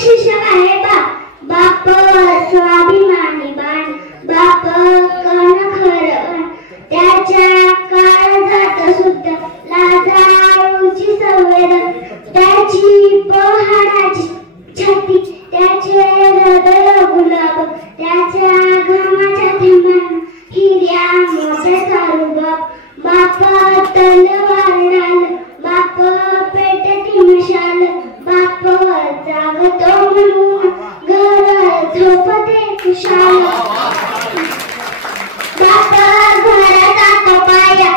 शिक्षक आहे बाप स्वाभिमानी बाण बाप कणखर त्याच्या काळजात सुद्धा लाजाळूची संवेदन त्याची पहाडाची छाती त्याचे हृदय गुलाब त्याच्या घामाच्या थेंबांना हिऱ्या मोठ्याचा रुबाब बाप तलवार डाल बाप पेटती मशाल बाप जागतो म्हणून घर झोपते खुशाल बाप घराचा कपाया